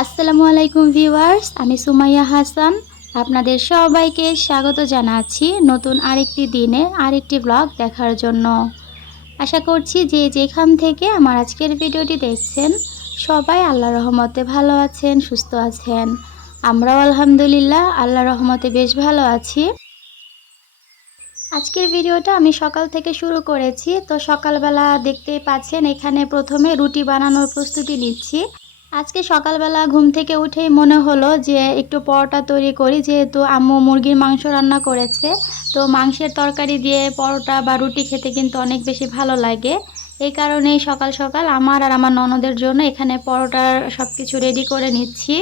আসসালামু আলাইকুম ভিউয়ার্স, আমি সুমাইয়া হাসান। আপনাদের সবাইকে স্বাগত জানাচ্ছি নতুন আরেকটি দিনে আরেকটি ব্লগ দেখার জন্য। আশা করছি যে যেখান থেকে আমার আজকের ভিডিওটি দেখছেন, সবাই আল্লাহ রহমতে ভালো আছেন, সুস্থ আছেন। আমরাও আলহামদুলিল্লাহ আল্লাহ রহমতে বেশ ভালো আছি। আজকের ভিডিওটা আমি সকাল থেকে শুরু করেছি, তো সকালবেলা দেখতেই পাচ্ছেন এখানে প্রথমে রুটি বানানোর প্রস্তুতি নিচ্ছি। আজকে সকালবেলা ঘুম থেকে উঠেই মনে হলো যে একটু পরোটা তৈরি করি, যেহেতু আম্মু মুরগির মাংস রান্না করেছে। তো মাংসের তরকারি দিয়ে পরোটা বা রুটি খেতে কিন্তু অনেক বেশি ভালো লাগে। এই কারণেই সকাল সকাল আমার আর আমার ননদের জন্য এখানে পরোটার সব কিছু রেডি করে নিচ্ছি।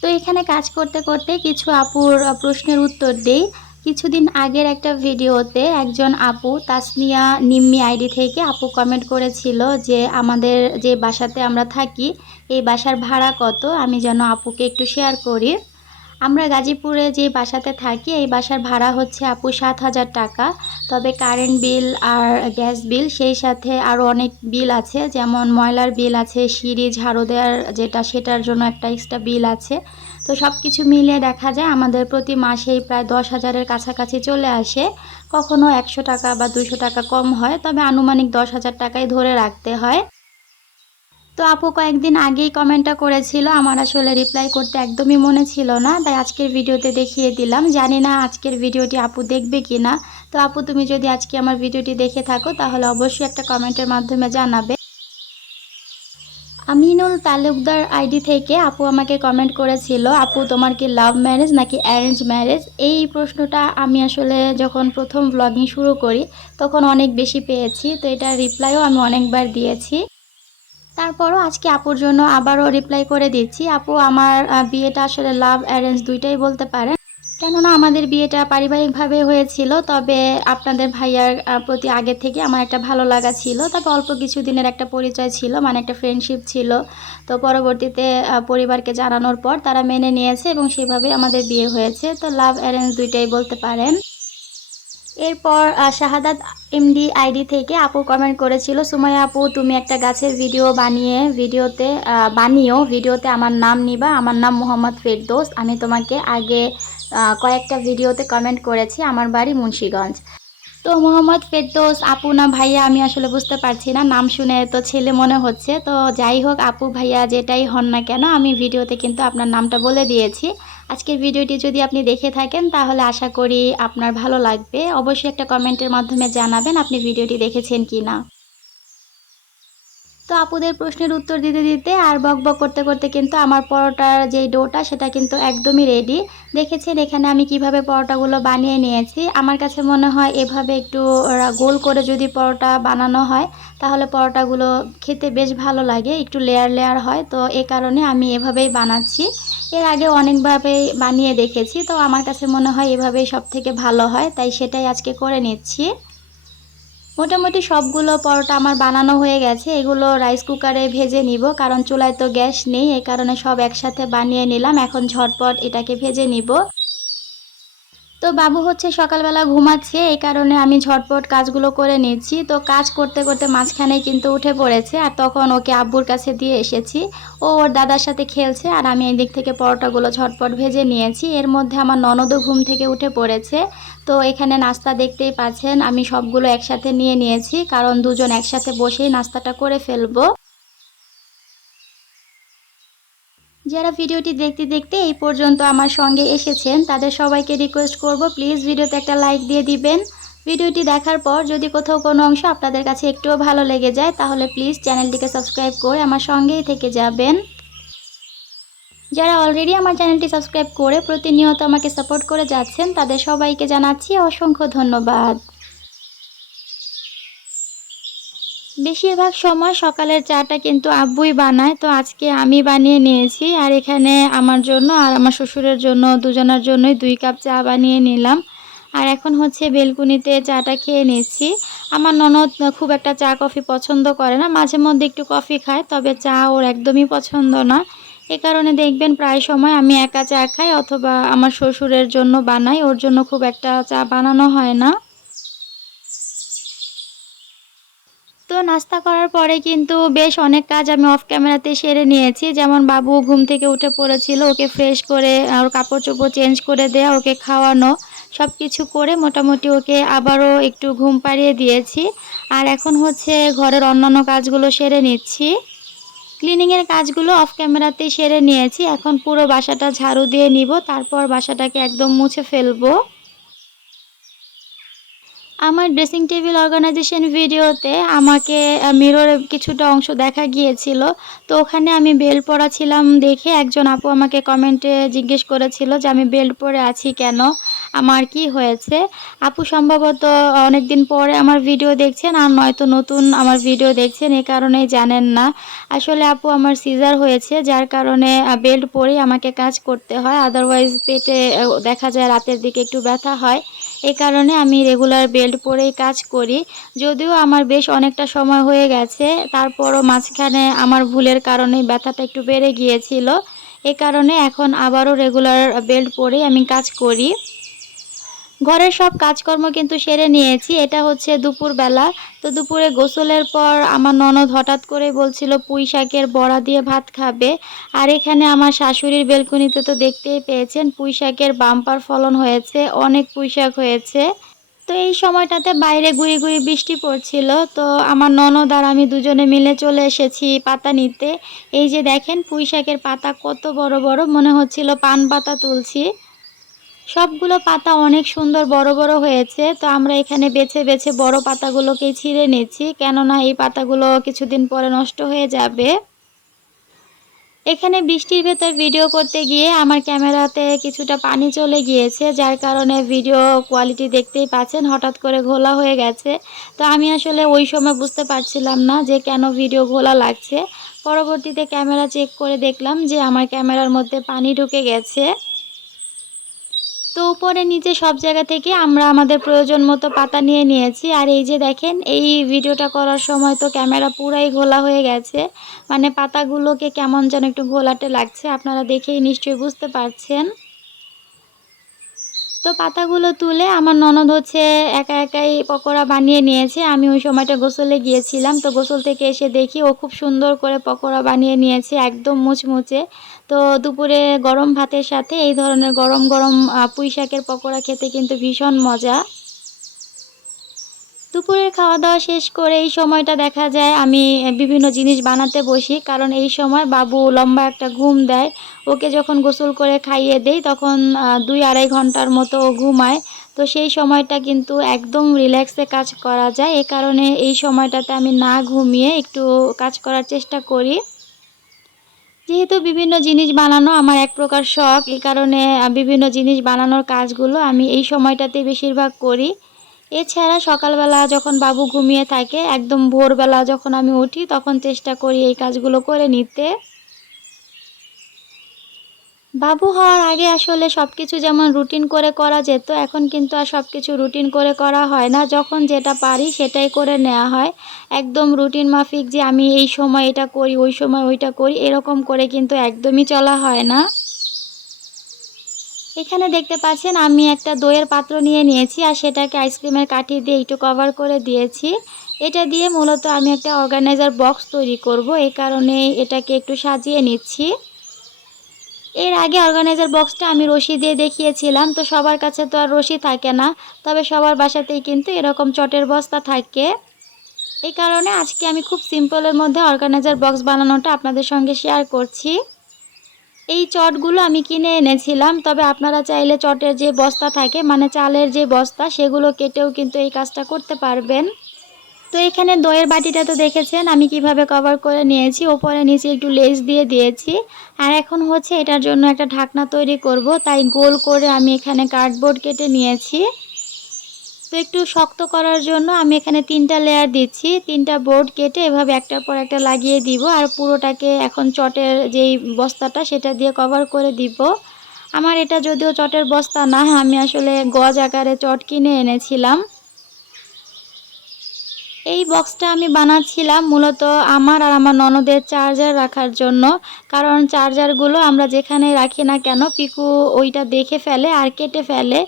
তো এখানে কাজ করতে করতে কিছু আপুর প্রশ্নের উত্তর দিই। কিছুদিন আগের একটা ভিডিওতে একজন আপু তাসমিয়া নিম্মি আইডি থেকে আপু কমেন্ট করেছিল যে আমাদের যে বাসাতে আমরা থাকি, এই বাসার ভাড়া কত? আমি যেন আপুকে একটু শেয়ার করি। আমরা গাজীপুরে যে বাসাতে থাকি, এই বাসার ভাড়া হচ্ছে আপু সাত হাজার টাকা। তবে কারেন্ট বিল আর গ্যাস বিল সেই সাথে আরও অনেক বিল আছে। যেমন ময়লার বিল আছে, সিঁড়ি, ঝাড়ু দেওয়ার যেটা, সেটার জন্য একটা এক্সট্রা বিল আছে। তো সব কিছু মিলিয়ে দেখা যায়, আমাদের প্রতি মাসেই প্রায় দশ হাজারের কাছাকাছি চলে আসে। কখনো একশো টাকা বা দুশো টাকা কম হয়, তবে আনুমানিক দশ হাজার টাকাই ধরে রাখতে হয়। তো আপু কয়েকদিন আগেই কমেন্টটা করেছিল, আমার আসলে রিপ্লাই করতে একদমই মনে ছিল না, তাই আজকের ভিডিওতে দেখিয়ে দিলাম। জানি না আজকের ভিডিওটি আপু দেখবে কি না তো আপু, তুমি যদি আজকে আমার ভিডিওটি দেখে থাকো, তাহলে অবশ্যই একটা কমেন্টের মাধ্যমে জানাবে। আমিনুল তালুকদার আইডি থেকে আপু আমাকে কমেন্ট করেছিল, আপু, তোমার কি লাভ ম্যারেজ নাকি অ্যারেঞ্জ ম্যারেজ এই প্রশ্নটা আমি আসলে যখন প্রথম ব্লগিং শুরু করি, তখন অনেক বেশি পেয়েছি, তো এটা রিপ্লাইও আমি অনেকবার দিয়েছি। তারপরও আজকে আপুর জন্য আবারও রিপ্লাই করে দিচ্ছি। আপু, আমার বিয়েটা আসলে লাভ অ্যারেঞ্জ দুইটাই বলতে পারেন। কেননা আমাদের বিয়েটা পারিবারিকভাবে হয়েছিল, তবে আপনাদের ভাইয়ার প্রতি আগে থেকে আমার একটা ভালো লাগা ছিল। তবে অল্প কিছু দিনের একটা পরিচয় ছিল মানে একটা ফ্রেন্ডশিপ ছিল। তো পরবর্তীতে পরিবারকে জানানোর পর তারা মেনে নিয়েছে এবং সেভাবে আমাদের বিয়ে হয়েছে। তো লাভ অ্যারেঞ্জ দুইটাই বলতে পারেন। এরপর শাহাদাত এমডি আইডি থেকে আপু কমেন্ট করেছিল, সুমাইয়া আপু, তুমি একটা গাছের ভিডিও বানিয়ে ভিডিওতে বানিও ভিডিওতে আমার নাম নিবা, আমার নাম মোহাম্মদ ফেরদোস। আমি তোমাকে আগে কয়েকটা ভিডিওতে কমেন্ট করেছি, আমার বাড়ি মুন্সীগঞ্জ। তো মোহাম্মদ ফেরদোস, আপু না ভাইয়া, আমি আসলে বুঝতে পারছি না, নাম শুনে তো ছেলে মনে হচ্ছে। তো যাই হোক, আপু ভাইয়া যেটাই হন না কেন, আমি ভিডিওতে কিন্তু আপনার নামটা বলে দিয়েছি। আজকের ভিডিওটি যদি আপনি দেখে থাকেন, তাহলে আশা করি আপনার ভালো লাগবে। অবশ্যই একটা কমেন্টের মাধ্যমে জানাবেন আপনি ভিডিওটি দেখেছেন কি না তো আপুদের প্রশ্নের উত্তর দিতে দিতে আর বক বক করতে করতে কিন্তু আমার পরোটার যে ডোটা, সেটা কিন্তু একদমই রেডি দেখেছেন এখানে আমি কীভাবে পরোটাগুলো বানিয়ে নিয়েছি। আমার কাছে মনে হয় এভাবে একটু গোল করে যদি পরোটা বানানো হয়, তাহলে পরোটাগুলো খেতে বেশ ভালো লাগে, একটু লেয়ার লেয়ার হয়। তো এ কারণে আমি এভাবেই বানাচ্ছি। এর আগে অনেকভাবে বানিয়ে দেখেছি, তো আমার কাছে মনে হয় এভাবেই সব থেকে ভালো হয়, তাই সেটাই আজকে করে নিচ্ছি। মোটামুটি সবগুলো পরোটা আমার বানানো হয়ে গেছে। এগুলো রাইস কুকারে ভেজে নিব, কারণ চুলায় তো গ্যাস নেই, এ কারণে সব একসাথে বানিয়ে নিলাম। এখন ঝটপট এটাকে ভেজে নিব। তো বাবু হচ্ছে সকালবেলা ঘুমাচ্ছে, এই কারণে আমি ঝটপট কাজগুলো করে নিয়েছি। তো কাজ করতে করতে মাঝখানে কিন্তু উঠে পড়েছে আর তখন ওকে আব্বুর কাছে দিয়ে এসেছি। ও ওর দাদার সাথে খেলছে আর আমি এই দিক থেকে পরোটাগুলো ঝটপট ভেজে নিয়েছি। এর মধ্যে আমার ননদও ঘুম থেকে উঠে পড়েছে। তো এখানে নাস্তা দেখতেই পাচ্ছেন, আমি সবগুলো একসাথে নিয়ে নিয়েছি, কারণ দুজন একসাথে বসেই নাস্তাটা করে ফেলব। যারা ভিডিওটি দেখতে দেখতে এই পর্যন্ত আমার সঙ্গে এসেছেন, তাদের সবাইকে রিকোয়েস্ট করব প্লিজ ভিডিওতে একটা লাইক দিয়ে দিবেন। ভিডিওটি দেখার পর যদি কোথাও কোনো অংশ আপনাদের কাছে একটুও ভালো লেগে যায়, তাহলে প্লিজ চ্যানেলটিকে সাবস্ক্রাইব করে আমার সঙ্গেই থেকে যাবেন। যারা অলরেডি আমার চ্যানেলটি সাবস্ক্রাইব করে প্রতিনিয়ত আমাকে সাপোর্ট করে যাচ্ছেন, তাদের সবাইকে জানাচ্ছি অসংখ্য ধন্যবাদ। বেশিরভাগ সময় সকালের চাটা কিন্তু আব্বুই বানায়, তো আজকে আমি বানিয়ে নিয়েছি। আর এখানে আমার জন্য আর আমার শ্বশুরের জন্য দুজনের জন্যই দুই কাপ চা বানিয়ে নিলাম। আর এখন হচ্ছে বেলকুনিতে চাটা খেয়ে নিচ্ছি। আমার ননদ খুব একটা চা কফি পছন্দ করে না, মাঝে মধ্যে একটু কফি খায়, তবে চা ওর একদমই পছন্দ না। এ কারণে দেখবেন প্রায় সময় আমি একা চা খাই, অথবা আমার শ্বশুরের জন্য বানাই, ওর জন্য খুব একটা চা বানানো হয় না। তো নাস্তা করার পরে কিন্তু বেশ অনেক কাজ আমি অফ ক্যামেরাতে সেরে নিয়েছি। যেমন বাবু ঘুম থেকে উঠে পড়েছিল, ওকে ফ্রেশ করে ওর কাপড় চোপড় চেঞ্জ করে দেওয়া ওকে খাওয়ানো সব কিছু করে মোটামুটি ওকে আবারও একটু ঘুম পাড়িয়ে দিয়েছি। আর এখন হচ্ছে ঘরের অন্যান্য কাজগুলো সেরে নিচ্ছি। ক্লিনিংয়ের কাজগুলো অফ ক্যামেরাতেই সেরে নিয়েছি। এখন পুরো বাসাটা ঝাড়ু দিয়ে নিব, তারপর বাসাটাকে একদম মুছে ফেলব। আমার ড্রেসিং টেবিল অর্গানাইজেশন ভিডিওতে আমাকে মিররে কিছুটা অংশ দেখা গিয়েছিল। তো ওখানে আমি বেল্ট পরা ছিলাম দেখে একজন আপু আমাকে কমেন্টে জিজ্ঞেস করেছিল যে, আমি বেল্ট পরে আছি কেন? আমার কি হয়েছে? আপু সম্ভবত অনেক দিন পরে আমার ভিডিও দেখছেন, আর নয়তো নতুন আমার ভিডিও দেখছেন, এ কারণেই জানেন না। আসলে আপু আমার সিজার হয়েছে, যার কারণে বেল্ট পরেই আমাকে কাজ করতে হয় আদারওয়াইজ পেটে দেখা যায় রাতের দিকে একটু ব্যথা হয়। এই কারণে আমি রেগুলার বেল্ট পরেই কাজ করি। যদিও আমার বেশ অনেকটা সময় হয়ে গেছে, তারপরও মাঝখানে আমার ভুলের কারণে ব্যথাটা একটু বেড়ে গিয়েছিল। এ কারণে এখন আবারও রেগুলার বেল্ট পরেই আমি কাজ করি। ঘরের সব কাজকর্ম কিন্তু সেরে নিয়েছি। এটা হচ্ছে দুপুরবেলা। তো দুপুরে গোসলের পর আমার ননদ হঠাৎ করে বলছিল, পুঁই শাকের বড়া দিয়ে ভাত খাবে। আর এখানে আমার শাশুড়ির বেলকুনিতে তো দেখতেই পেয়েছেন, পুঁই শাকের বাম্পার ফলন হয়েছে, অনেক পুঁই শাক হয়েছে। তো এই সময়টাতে বাইরে গুড়ি গুড়ি বৃষ্টি পড়ছিল। তো আমার ননদ আর আমি দুজনে মিলে চলে এসেছি পাতা নিতে। এই যে দেখেন পুঁই শাকের পাতা কত বড় বড়, মনে হচ্ছিল পান পাতা তুলছি। সবগুলো পাতা অনেক সুন্দর বড় বড় হয়েছে, তো আমরা এখানে বেছে বেছে বড় পাতাগুলোকে ছিঁড়ে নিচ্ছি, কেননা এই পাতাগুলো কিছুদিন পরে নষ্ট হয়ে যাবে। এখানে বৃষ্টির ভেতর ভিডিও করতে গিয়ে আমার ক্যামেরাতে কিছুটা পানি চলে গিয়েছে, যার কারণে ভিডিও কোয়ালিটি দেখতেই পাচ্ছেন, হঠাৎ করে ঘোলা হয়ে গেছে। তো আমি আসলে ওই সময় বুঝতে পারছিলাম না যে কেন ভিডিও ঘোলা লাগছে। পরবর্তীতে ক্যামেরা চেক করে দেখলাম যে আমার ক্যামেরার মধ্যে পানি ঢুকে গেছে। তো উপরে নিচে সব জায়গা থেকে আমরা আমাদের প্রয়োজন মতো পাতা নিয়ে নিয়েছি। আর এই যে দেখেন, এই ভিডিওটা করার সময় তো ক্যামেরা পুরাই ঘোলা হয়ে গেছে। মানে পাতাগুলোকে কেমন যেন একটু ঘোলাটে লাগছে, আপনারা দেখেই নিশ্চয়ই বুঝতে পারছেন। তো পাতাগুলো তুলে আমার ননদ হচ্ছে একা একাই পকোড়া বানিয়ে নিয়েছে। আমি ওই সময়টা গোসলে গিয়েছিলাম, তো গোসল থেকে এসে দেখি ও খুব সুন্দর করে পকোড়া বানিয়ে নিয়েছে, একদম মুচমুচে। তো দুপুরে গরম ভাতের সাথে এই ধরনের গরম গরম পুঁই শাকের পকোড়া খেতে কিন্তু ভীষণ মজা। দুপুরের খাওয়া দাওয়া শেষ করে এই সময়টা দেখা যায় আমি বিভিন্ন জিনিস বানাতে বসি, কারণ এই সময় বাবু লম্বা একটা ঘুম দেয়। ওকে যখন গোসল করে খাইয়ে দেই তখন দুই আড়াই ঘণ্টার মতো ও ঘুমায়। তো সেই সময়টা কিন্তু একদম রিল্যাক্সে কাজ করা যায়। এ কারণে এই সময়টাতে আমি না ঘুমিয়ে একটু কাজ করার চেষ্টা করি। যেহেতু বিভিন্ন জিনিস বানানো আমার এক প্রকার শখ, এই কারণে বিভিন্ন জিনিস বানানোর কাজগুলো আমি এই সময়টাতে বেশিরভাগ করি। এছাড়া সকালবেলা যখন বাবু ঘুমিয়ে থাকে, একদম ভোরবেলা যখন আমি উঠি, তখন চেষ্টা করি এই কাজগুলো করে নিতে। বাবু হওয়ার আগে আসলে সব কিছু যেমন রুটিন করে করা যেত, এখন কিন্তু আর সব কিছু রুটিন করে করা হয় না। যখন যেটা পারি সেটাই করে নেওয়া হয়। একদম রুটিন মাফিক যে আমি এই সময় এটা করি, ওই সময় ওইটা করি, এরকম করে কিন্তু একদমই চলা হয় না। এখানে দেখতে পাচ্ছেন আমি একটা দইয়ের পাত্র নিয়ে নিয়েছি আর সেটাকে আইসক্রিমের কাঠি দিয়ে একটু কভার করে দিয়েছি। এটা দিয়ে মূলত আমি একটা অর্গানাইজার বক্স তৈরি করব। এই কারণে এটাকে একটু সাজিয়ে নিচ্ছি। এর আগে অর্গানাইজার বক্সটা আমি রশি দিয়ে দেখিয়েছিলাম, তো সবার কাছে তো আর রশি থাকে না, তবে সবার বাসাতেই কিন্তু এরকম চটের বস্তা থাকে। এই কারণে আজকে আমি খুব সিম্পলের মধ্যে অর্গানাইজার বক্স বানানোটা আপনাদের সঙ্গে শেয়ার করছি। এই চটগুলো আমি কিনে এনেছিলাম, তবে আপনারা চাইলে চটের যে বস্তা থাকে মানে চালের যে বস্তা, সেগুলো কেটেও কিন্তু এই কাজটা করতে পারবেন। তো এখানে দইয়ের বাটিটা তো দেখেছেন, আমি কীভাবে কভার করে নিয়েছি। ওপরে, নিচে একটু লেস দিয়ে দিয়েছি। আর এখন হচ্ছে এটার জন্য একটা ঢাকনা তৈরি করব, তাই গোল করে আমি এখানে কার্ডবোর্ড কেটে নিয়েছি। তো একটু শক্ত করার জন্য আমি এখানে তিনটা লেয়ার দিচ্ছি, তিনটা বোর্ড কেটে এভাবে একটার পর একটা লাগিয়ে দিব, আর পুরোটাকে এখন চটের যেই বস্তাটা সেটা দিয়ে কভার করে দিব। আমার এটা যদিও চটের বস্তা না, আমি আসলে গজ আকারে চট কিনে এনেছিলাম। এই বক্সটা আমি বানাচ্ছিলাম মূলত আমার আর আমার ননদের চার্জার রাখার জন্য। কারণ চার্জারগুলো আমরা যেখানে রাখি না কেন, পিকু ওইটা দেখে ফেলে আর কেটে ফেলে।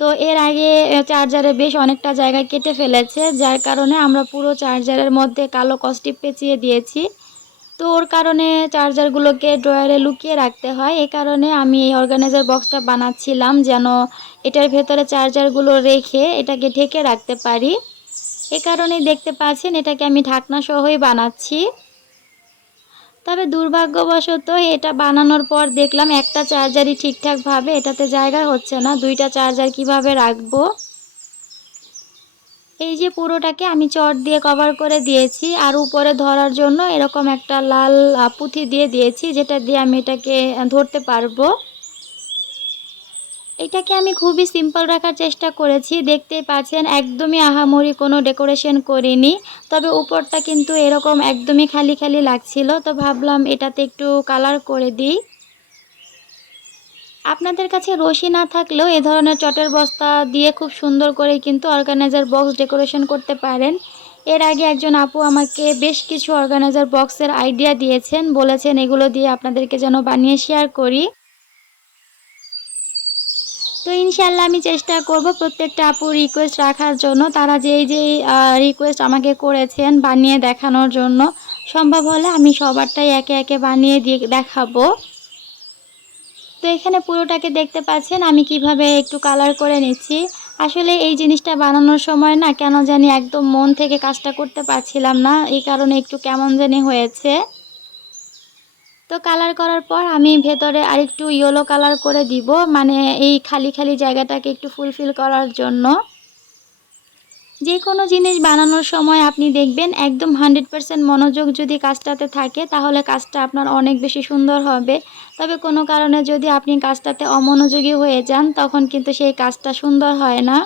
তো এর আগে চার্জারে বেশ অনেকটা জায়গা কেটে ফেলেছে, যার কারণে আমরা পুরো চার্জারের মধ্যে কালো কস্টিপ পেঁচিয়ে দিয়েছি। তো ওর কারণে চার্জারগুলোকে ড্রয়ারে লুকিয়ে রাখতে হয়। এ কারণে আমি এই অর্গানাইজার বক্সটা বানাচ্ছিলাম যেন এটার ভেতরে চার্জারগুলো রেখে এটাকে ঢেকে রাখতে পারি। এ কারণেই দেখতে পাচ্ছেন এটাকে আমি ঢাকনা সহই বানাচ্ছি। তবে দুর্ভাগ্যবশত এটা বানানোর পর দেখলাম একটা চার্জারই ঠিকঠাকভাবে এটাতে জায়গা হচ্ছে না, দুইটা চার্জার কীভাবে রাখব? এই যে পুরোটাকে আমি চট দিয়ে কভার করে দিয়েছি, আর উপরে ধরার জন্য এরকম একটা লাল পুঁথি দিয়ে দিয়েছি, যেটা দিয়ে আমি এটাকে ধরতে পারব। এটাকে আমি খুবই সিম্পল রাখার চেষ্টা করেছি। দেখতেই পাচ্ছেন, একদমই আহামরি কোনো ডেকোরেশন করিনি। তবে উপরটা কিন্তু এরকম একদমই খালি খালি লাগছিল। তো ভাবলাম এটাতে একটু কালার করে দিই। আপনাদের কাছে রশি না থাকলেও এ ধরনের চটের বস্তা দিয়ে খুব সুন্দর করে কিন্তু অর্গানাইজার বক্স ডেকোরেশন করতে পারেন। এর আগে একজন আপু আমাকে বেশ কিছু অর্গানাইজার বক্সের আইডিয়া দিয়েছেন। বলেছেন এগুলো দিয়ে আপনাদেরকে যেন বানিয়ে শেয়ার করি। তো ইনশাল্লাহ আমি চেষ্টা করব প্রত্যেকটা আপু রিকোয়েস্ট রাখার জন্য। তারা যেই যেই রিকোয়েস্ট আমাকে করেছেন বানিয়ে দেখানোর জন্য, সম্ভব হলে আমি সবারটাই একে একে বানিয়ে দিয়ে দেখাবো। তো এখানে পুরোটাকে দেখতে পাচ্ছেন, আমি কীভাবে একটু কালার করে নিচ্ছি। আসলে এই জিনিসটা বানানোর সময় না কেন জানি একদম মন থেকে কাজটা করতে পারছিলাম না, এই কারণে একটু কেমন জানি হয়েছে। তো কালার করার পর আমি ভেতরে আরেকটু ইয়েলো কালার করে দিব মানে এই খালি খালি জায়গাটাকে একটু ফুলফিল করার জন্য। যে কোনো জিনিস বানানোর সময় আপনি দেখবেন একদম হান্ড্রেড পারসেন্ট মনোযোগ যদি কাজটাতে থাকে, তাহলে কাজটা আপনার অনেক বেশি সুন্দর হবে। তবে কোনো কারণে যদি আপনি কাজটাতে অমনোযোগী হয়ে যান, তখন কিন্তু সেই কাজটা সুন্দর হয় না।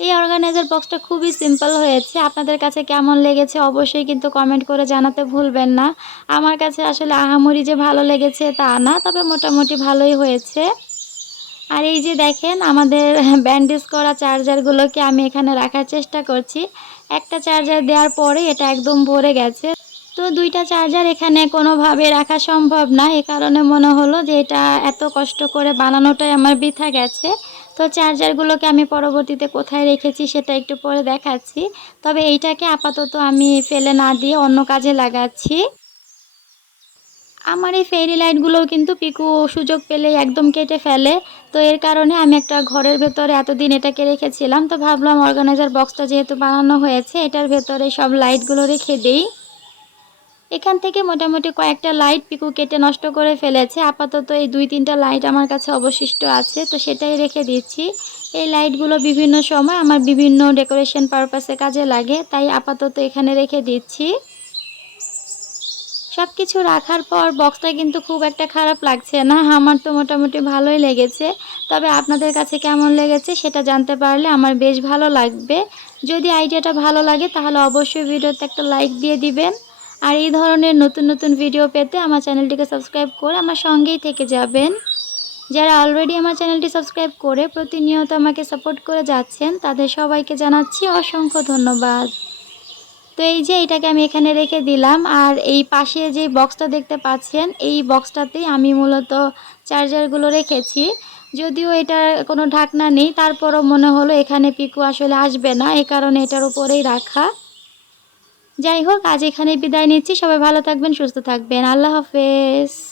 এই অর্গানাইজার বক্সটা খুবই সিম্পল হয়েছে। আপনাদের কাছে কেমন লেগেছে অবশ্যই কিন্তু কমেন্ট করে জানাতে ভুলবেন না। আমার কাছে আসলে আহামরি যে ভালো লেগেছে তা না, তবে মোটামুটি ভালোই হয়েছে। আর এই যে দেখেন, আমাদের ব্যান্ডেজ করা চার্জারগুলোকে আমি এখানে রাখার চেষ্টা করছি। একটা চার্জার দেওয়ার পরে এটা একদম ভরে গেছে। তো দুইটা চার্জার এখানে কোনোভাবে রাখা সম্ভব না। এ কারণে মনে হলো যে এটা এত কষ্ট করে বানানোটাই আমার বৃথা গেছে। তো চার্জারগুলোকে আমি পরবর্তীতে কোথায় রেখেছি সেটা একটু পরে দেখাচ্ছি। তবে এইটাকে আপাতত আমি ফেলে না দিয়ে অন্য কাজে লাগাচ্ছি। আমার এই ফেরি লাইটগুলোও কিন্তু পিকু সুযোগ পেলেই একদম কেটে ফেলে। তো এর কারণে আমি একটা ঘরের ভেতরে এতদিন এটাকে রেখেছিলাম। তো ভাবলাম অর্গানাইজার বক্সটা যেহেতু বানানো হয়েছে, এটার ভেতরে সব লাইটগুলো রেখে দিই। এখান থেকে মোটামুটি কয়েকটা লাইট পিকু কেটে নষ্ট করে ফেলেছে। আপাতত এই দুই, তিনটা লাইট আমার কাছে অবশিষ্ট আছে, তো সেটাই রেখে দিচ্ছি। এই লাইটগুলো বিভিন্ন সময় আমার বিভিন্ন ডেকোরেশন পারপাসে কাজে লাগে, তাই আপাতত এখানে রেখে দিচ্ছি। সব কিছু রাখার পর বক্সটা কিন্তু খুব একটা খারাপ লাগছে না, আমার তো মোটামুটি ভালোই লেগেছে। তবে আপনাদের কাছে কেমন লেগেছে সেটা জানতে পারলে আমার বেশ ভালো লাগবে। যদি আইডিয়াটা ভালো লাগে তাহলে অবশ্যই ভিডিওতে একটা লাইক দিয়ে দিবেন। আর এই ধরনের নতুন নতুন ভিডিও পেতে আমার চ্যানেলটিকে সাবস্ক্রাইব করে আমার সঙ্গেই থেকে যাবেন। যারা অলরেডি আমার চ্যানেলটি সাবস্ক্রাইব করে প্রতিনিয়ত আমাকে সাপোর্ট করে যাচ্ছেন, তাদের সবাইকে জানাচ্ছি অসংখ্য ধন্যবাদ। তো এই যে এটাকে আমি এখানে রেখে দিলাম, আর এই পাশে যে বক্সটা দেখতে পাচ্ছেন, এই বক্সটাতেই আমি মূলত চার্জারগুলো রেখেছি। যদিও এটার কোনো ঢাকনা নেই, তারপরও মনে হলো এখানে পিকু আসলে আসবে না এই কারণে এটার উপরেই রাখা। যাই হোক আজ এখানে বিদায় নিচ্ছি। সবাই ভালো থাকবেন সুস্থ থাকবেন। আল্লাহ হাফেজ।